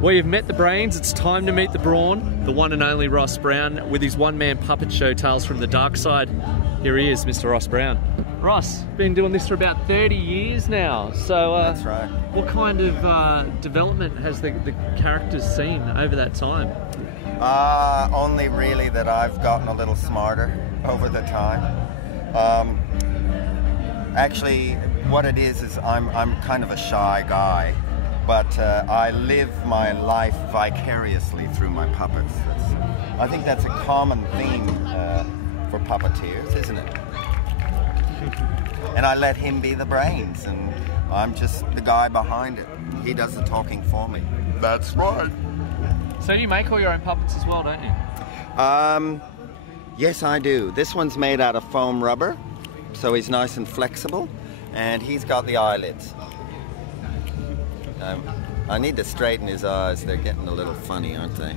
Well, you've met the brains, it's time to meet the brawn, the one and only Ross Brown, with his one-man puppet show, Tales from the Dark Side. Here he is, Mr. Ross Brown. Ross, been doing this for about 30 years now, so That's right. What kind of development has the characters seen over that time? Only really that I've gotten a little smarter over the time. Actually, what it is I'm kind of a shy guy, but I live my life vicariously through my puppets. I think that's a common theme for puppeteers, isn't it? And I let him be the brains, and I'm just the guy behind it. He does the talking for me. That's right. So you make all your own puppets as well, don't you? Yes, I do. This one's made out of foam rubber, so he's nice and flexible, and he's got the eyelids. I need to straighten his eyes. They're getting a little funny, aren't they?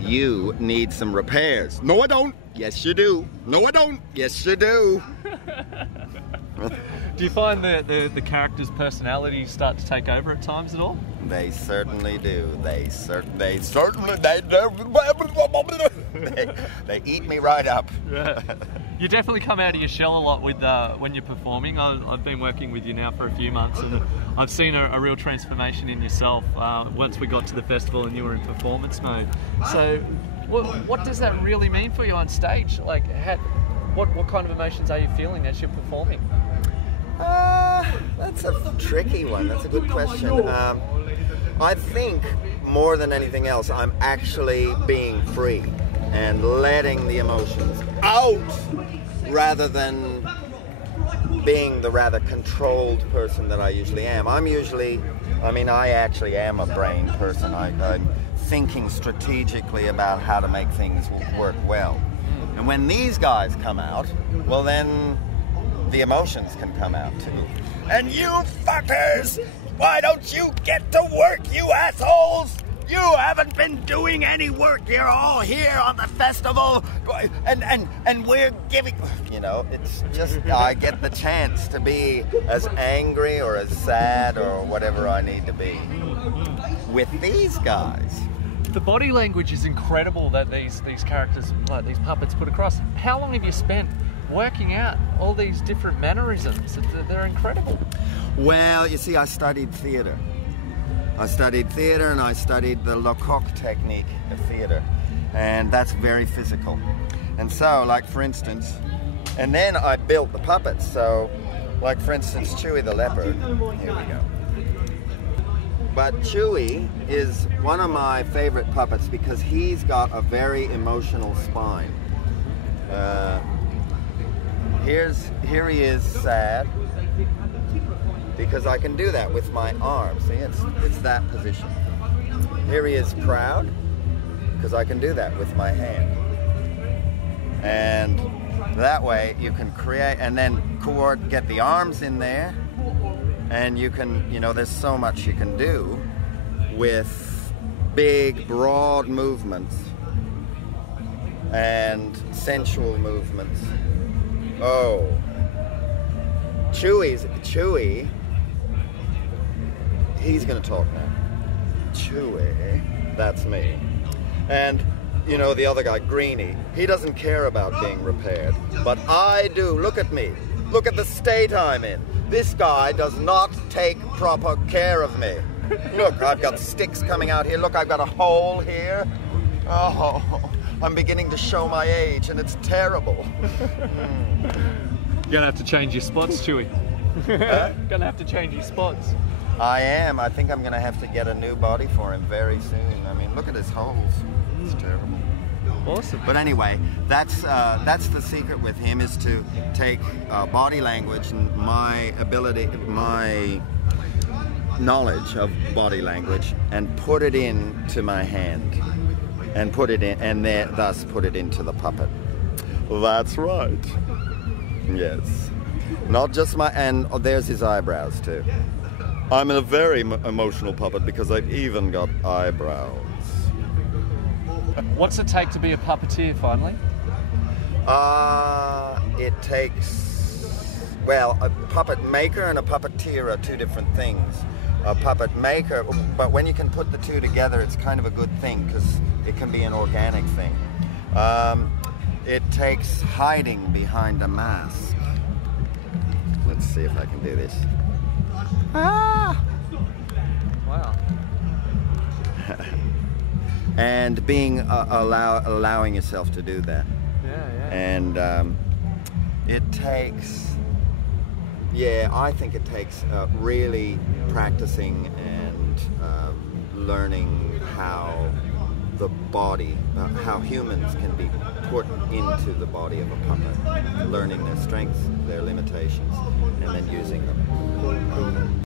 You need some repairs. No, I don't. Yes, you do. No, I don't. Yes, you do. Do you find the characters' personalities start to take over at times at all? They certainly do. They eat me right up. Yeah. You definitely come out of your shell a lot with when you're performing. I've been working with you now for a few months, and I've seen a real transformation in yourself once we got to the festival and you were in performance mode. So what does that really mean for you on stage? Like, what kind of emotions are you feeling as you're performing? That's a tricky one. That's a good question. I think more than anything else, I'm actually being free and letting the emotions out rather than being the rather controlled person that I usually am. I actually am a brain person. I'm thinking strategically about how to make things work well. And when these guys come out, well then the emotions can come out too. And you fuckers, why don't you get to work, you assholes? You haven't been doing any work. You're all here on the festival, and we're giving, it's just, I get the chance to be as angry or as sad or whatever I need to be. With these guys, the body language is incredible that these characters, like these puppets, put across. How long have you spent working out all these different mannerisms? They're incredible. Well, you see, I studied theatre. And I studied the Lecoq technique of theatre, and that's very physical. And so, like for instance, and then I built the puppets. So, like for instance, Chewy the leopard. Here we go. But Chewy is one of my favorite puppets because he's got a very emotional spine. Here he is sad, because I can do that with my arm. See, it's that position. Here he is proud, because I can do that with my hand. And that way you can create, and then get the arms in there, and you can, there's so much you can do with big, broad movements and sensual movements. Oh, Chewy, he's gonna talk now. Chewy, that's me. And the other guy, Greenie, he doesn't care about being repaired, but I do. Look at me. Look at the state I'm in. This guy does not take proper care of me. Look, I've got sticks coming out here. Look, I've got a hole here. Oh, I'm beginning to show my age, and it's terrible. You're gonna have to change your spots, Chewy. Gonna have to change your spots. I am. I think I'm gonna have to get a new body for him very soon. I mean, look at his holes. It's terrible. Awesome. But anyway, that's the secret with him, is to take body language and my knowledge of body language and put it into my hand, and put it in, and thus put it into the puppet. That's right. Yes. Not just and there's his eyebrows too. I'm a very emotional puppet because I've even got eyebrows. What's it take to be a puppeteer, finally? It takes, a puppet maker and a puppeteer are two different things. a puppet maker, but when you can put the two together, it's kind of a good thing because it can be an organic thing. It takes hiding behind a mask. Let's see if I can do this. Ah! Wow. And being allowing yourself to do that. Yeah. And it takes, I think it takes really practicing and learning how the body, how humans can be put into the body of a puppet, learning their strengths, their limitations, and then using them.